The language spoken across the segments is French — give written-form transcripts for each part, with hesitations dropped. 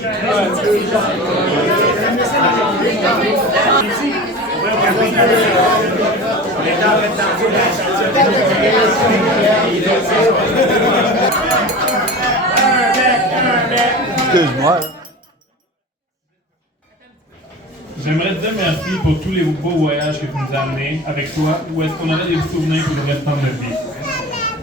Excuse-moi. J'aimerais te dire merci pour tous les beaux voyages que tu nous as amenés avec toi, où est-ce qu'on aurait des souvenirs pour le restant de notre vie.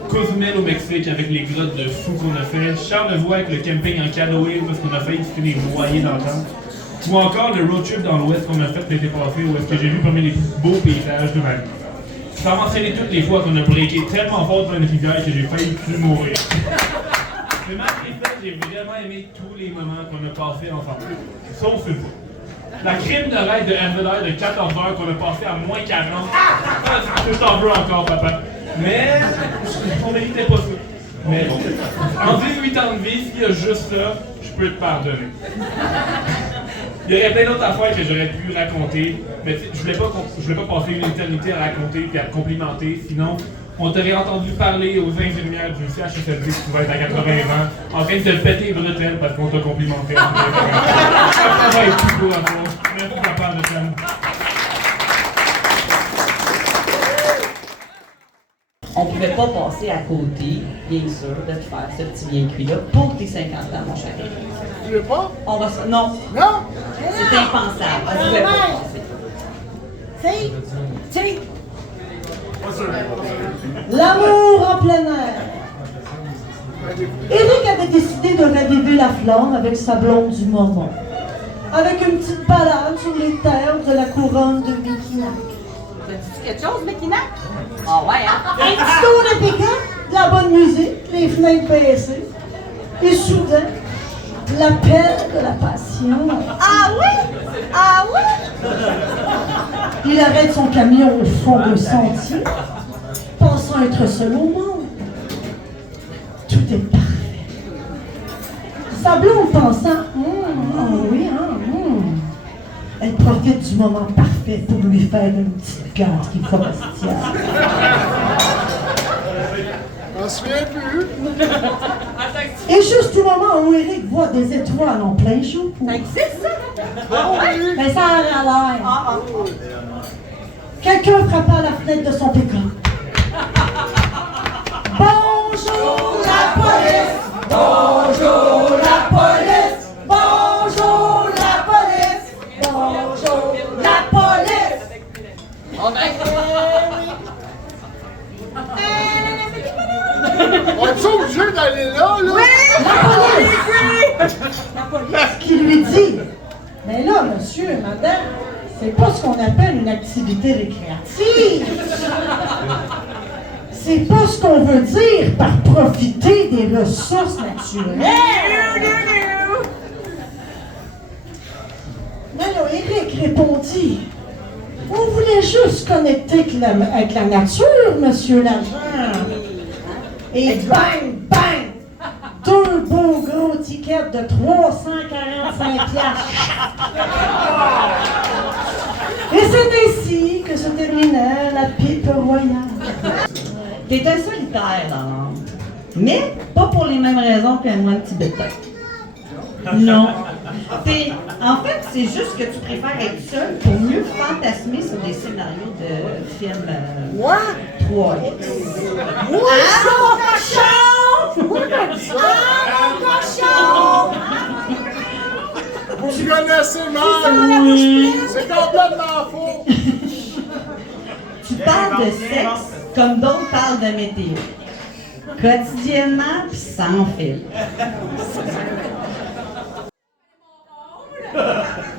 Cozumel au Mexique avec les grottes de fou qu'on a fait, Charlevoix avec le camping en canoë où est-ce qu'on a failli se finir noyés dans le temps, ou encore le road trip dans l'ouest qu'on a fait l'été passé où est-ce que j'ai vu parmi les plus beaux paysages de ma vie. Sans mentionner toutes les fois qu'on a breaké tellement fort dans une rivière que j'ai failli plus mourir. Mais malgré ça, j'ai vraiment aimé tous les moments qu'on a passés ensemble, sauf une fois. La crime de raid de Evelyn de 14 heures qu'on a passé à moins 40. Je t'en veux encore, papa. Mais on méritait pas ça. Mais en 18 ans de vie, s'il y a juste ça, je peux te pardonner. Il y aurait plein d'autres affaires que j'aurais pu raconter, mais je voulais pas passer une éternité à raconter et à te complimenter, sinon on t'aurait entendu parler aux infirmières du CHSLD qui pouvaient être à 80 ans, en train de te péter les bretelles parce qu'on t'a complimenté. Ça va être tout beau à toi. Merci papa de ça. On ne pouvait pas passer à côté, bien sûr, de te faire ce petit bien cuit-là pour tes 50 ans, mon chéri. Tu veux pas? On va se... Non. Non? C'est impensable. On ne pouvait pas passer. C'est l'amour en plein air. Éric avait décidé de raviver la flamme avec sa blonde du moment, avec une petite balade sur les terres de la couronne de Mekinac. T'as dit quelque chose, Mekinac? Ah ouais, hein? Un petit tour de piquant, de la bonne musique, les fenêtres baissées, et soudain, l'appel de la passion. Ah oui? Ah oui? Il arrête son camion au fond d'un sentier, pensant être seul au monde. Tout est parfait. Sa blonde pensant, oui, elle profite du moment parfait pour lui faire une petite gâte qui forestière. J'en souviens plus. Et juste au moment où Éric voit des étoiles en plein jour. Ça existe, ça? Ah oui. Mais ça a l'air. Quelqu'un frappa à la fenêtre de son pick-up. Bonjour la police! Bonjour la police! Bonjour la police! Bonjour la police! On est obligé d'aller là, là? La police qui lui dit, mais là, monsieur, madame, c'est pas ce qu'on appelle une activité récréative. C'est pas ce qu'on veut dire par profiter des ressources naturelles. Mais là, Éric répondit, on voulait juste connecter avec la nature, monsieur l'agent. Et bang, bang! Deux beaux gros tickets de 345 piastres. Et c'est ainsi que se terminait la pipe royale. T'es un solitaire dans l'âme. Mais pas pour les mêmes raisons qu'un moine tibétain. Non. En fait, c'est juste que tu préfères être seul pour mieux fantasmer sur des scénarios de films 3X. Mon cochon! Vous connaissez mal. C'est complètement faux. Tu parles de sexe comme d'autres parlent de météo. Quotidiennement pis sans fil.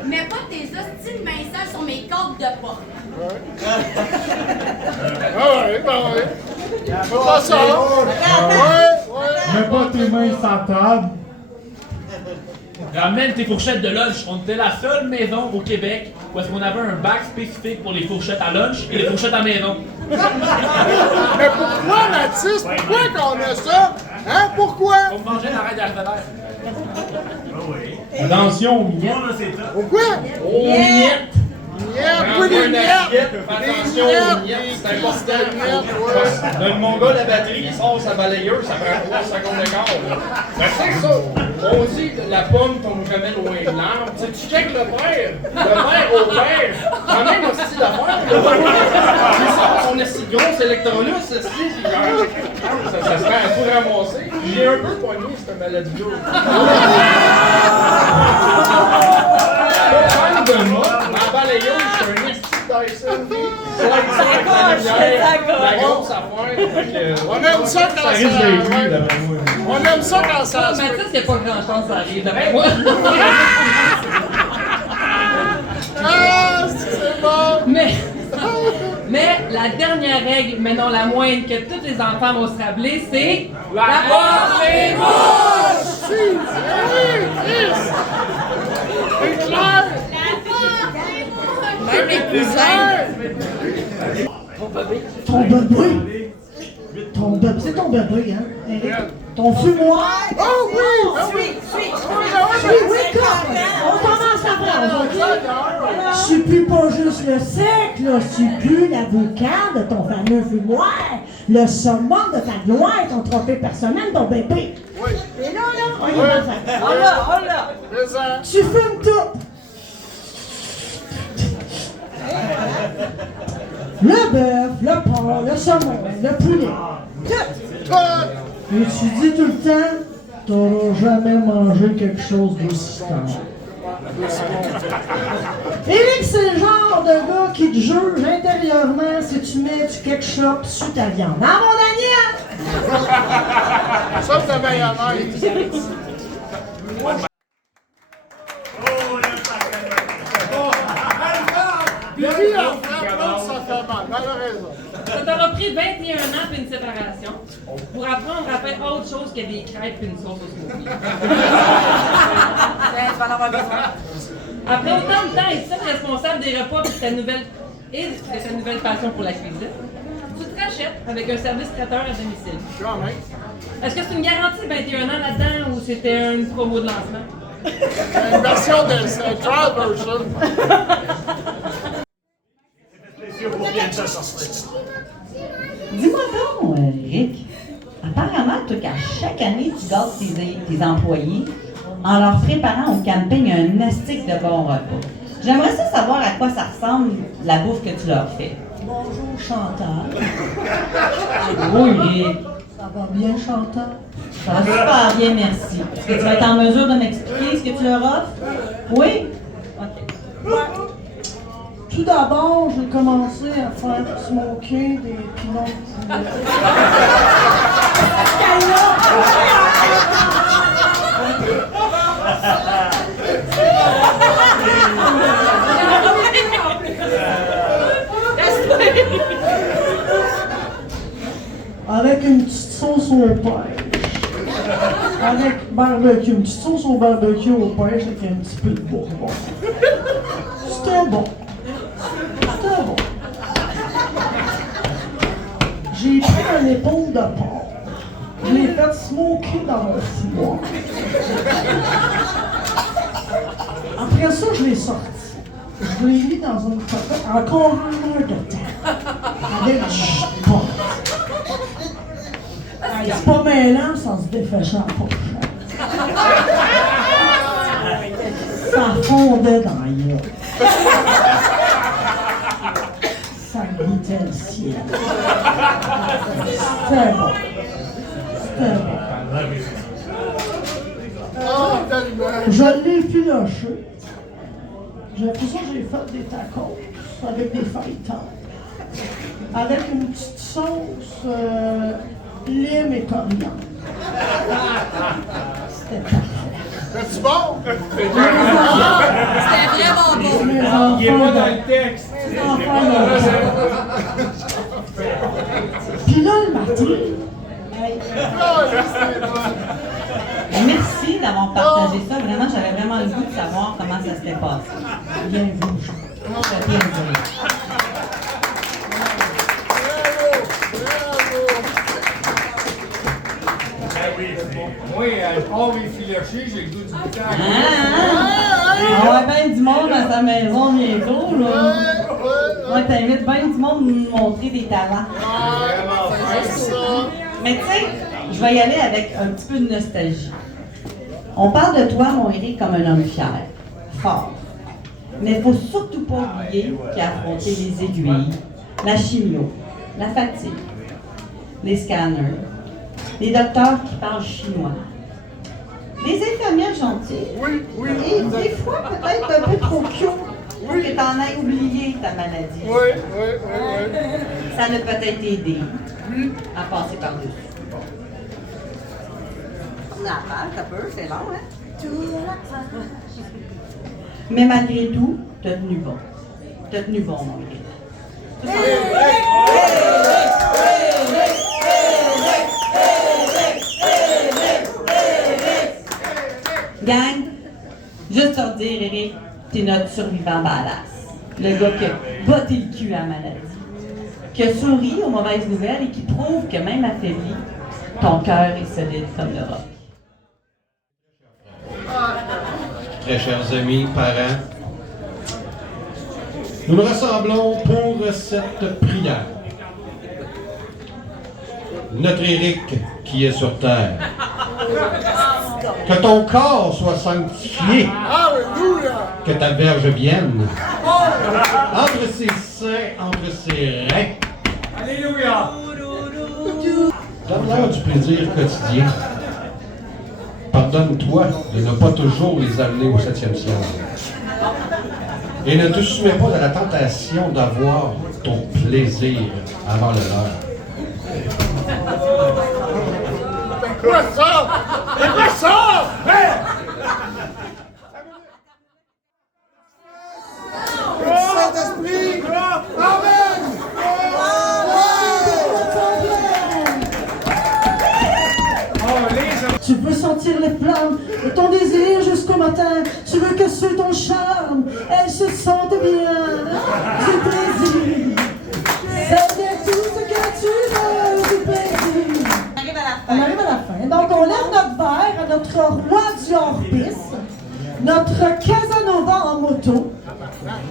Mets pas tes hosties de main sale sur mes cordes de porte. Ah oui, ben oui. Fais pas ça. Ouais. Mets pas tes mains sur la table. Ramène tes fourchettes de lunch. On était la seule maison au Québec où est-ce qu'on avait un bac spécifique pour les fourchettes à lunch et les fourchettes à maison. Mais pourquoi, Mathis? Pourquoi qu'on a ça? Hein? Pourquoi? On mangeait la raide d'Artelaire. Attention aux miettes. Pourquoi? Aux miettes. Oui, des miettes. Attention aux miettes, c'est important. Donne mon gars la batterie, il sort sa balayeuse, ça prend 3 secondes de quart. C'est ça! On dit la pomme tombe jamais loin de l'arbre. Tu sais, tu checkes le verre au verre. Quand même un style d'affaire. Il sort son esti gros électrolus, ce style, puis ça serait à tout ramasser. J'ai un peu pogné cette maladie-là. Fan de mode, ma balayeuse, c'est un esti Dyson. La grosse affaire. On aime ça quand ça risque d'être lui, d'après moi. On aime ça quand ça Mais ça, c'est pas grand chance ça arrive, d'après moi. Ah, c'est bon! Mais la dernière règle, mais non la moindre, que tous les enfants vont se rappeler, c'est la porte est mouche! C'est clair! La porte est Même les cousins. Ton bébé. Ton bébé, c'est ton bébé, hein, Eric? Ton fumoir. Oh oui! Oui, comme. On commence à faire, OK? Je suis plus pas juste le sec, là. Je suis plus l'avocat de ton fameux fumoir. Le summum de ta gloire, ton trophée personnel, ton bébé. Oui. Et là, on y va. On l'a. Présent. Tu fumes tout. Le bœuf, le porc, le saumon, le poulet. Tout. Et tu dis tout le temps, t'auras jamais mangé quelque chose d'aussi tendre. Éric, c'est le genre de gars qui te juge intérieurement si tu mets du ketchup sous ta viande. Ah, mon Daniel! Ça, c'est mayonnaise. Billy, en fait, ça fait mal. Malheureusement. Ça t'aura pris 21 ans puis une séparation pour apprendre à faire autre chose que des crêpes et une sauce au smoothie. Après autant de temps et seul responsable des repas et de ta nouvelle passion pour la cuisine, tu te rachètes avec un service traiteur à domicile. Quand même. Est-ce que c'est une garantie de 21 ans là-dedans ou c'était une promo de lancement? Une version de trial version. Dis-moi donc, Rick, apparemment, toi, qu'à chaque année, tu gâtes tes employés en leur préparant au camping un astic de bon repas. J'aimerais ça savoir à quoi ça ressemble, la bouffe que tu leur fais. Bonjour, Chantal. Oui, Rick. Ça va bien, Chantal? Ça va super bien, merci. Est-ce que tu vas être en mesure de m'expliquer ce que tu leur offres? Oui? OK. Tout d'abord, j'ai commencé à faire smoker des pilons de poulet. Avec une petite sauce au pêche. Avec barbecue. Une petite sauce au barbecue au pêche avec un petit peu de bourbon. C'était bon. C'était bon. J'ai pris un épaule de porc. Je l'ai fait smoker dans mon four. Après ça, je l'ai sorti. Je l'ai mis dans une cocotte encore 1 heure de temps. Avec du jus. C'est pas mêlant, ça se défait en pochette. Ça fondait dans la gueule. Ça goûtait le ciel. C'était bon. C'était bon. Je l'ai filoché. Après ça, j'ai fait des tacos avec des fajitas. Avec une petite sauce lime et coriandre. C'était parfait. C'est-tu bon? C'était vraiment beau. Mes Il est pas enfants, dans le texte. mes enfants l'ont fait. Puis là, le matin, Merci d'avoir partagé ça. Vraiment, j'avais vraiment le goût de savoir comment ça s'était passé. bien vu. Ça fait plaisir. Moi, hors les filochés, j'ai le goût du bouton. On va avoir bien du monde à sa maison bientôt, là. Ouais, t'invites bien du monde à nous montrer des talents. Mais tu sais, je vais y aller avec un petit peu de nostalgie. On parle de toi, mon Eric, comme un homme fier, fort. Mais il ne faut surtout pas oublier qu'il a affronté les aiguilles, la chimio, la fatigue, les scanners, les docteurs qui parlent chinois, les infirmières gentilles, et des fois peut-être un peu trop cute pour que tu en aies oublié ta maladie. Ça ne peut être aidé à passer par-dessus. On a peur, ça peut, c'est long, hein? Mais malgré tout, t'as tenu bon. T'as tenu bon, mon Eric. Gang, juste te dire, Eric, t'es notre survivant badass. Le gars qui a botté le cul à la maladie. Qui a souri aux mauvaises nouvelles et qui prouve que même affaibli, ton cœur est solide comme le roc. Très chers amis, parents, nous nous rassemblons pour cette prière. Notre Éric qui est sur terre, que ton corps soit sanctifié, que ta verge vienne entre ses seins, entre ses reins. Alléluia! Donne-leur du plaisir quotidien. Pardonne-toi de ne pas toujours les amener au 7e ciel. Et ne te soumets pas à la tentation d'avoir ton plaisir avant le leur. Quoi ça? C'est quoi ça? Saint-Esprit! Amen! Tu veux sentir les flammes de ton désir jusqu'au matin. Tu veux que sur ton charme, elles se sentent bien. Du plaisir. C'est bien tout ce que tu veux, du plaisir. On arrive à la fin. Donc, on lève notre verre à notre roi du hors-piste, notre Casanova en moto,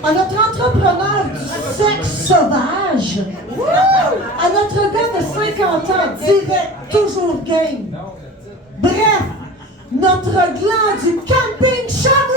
à notre entrepreneur du sexe sauvage, à notre gars de 50 ans, direct, toujours game. Bref, notre gland du camping Chameau!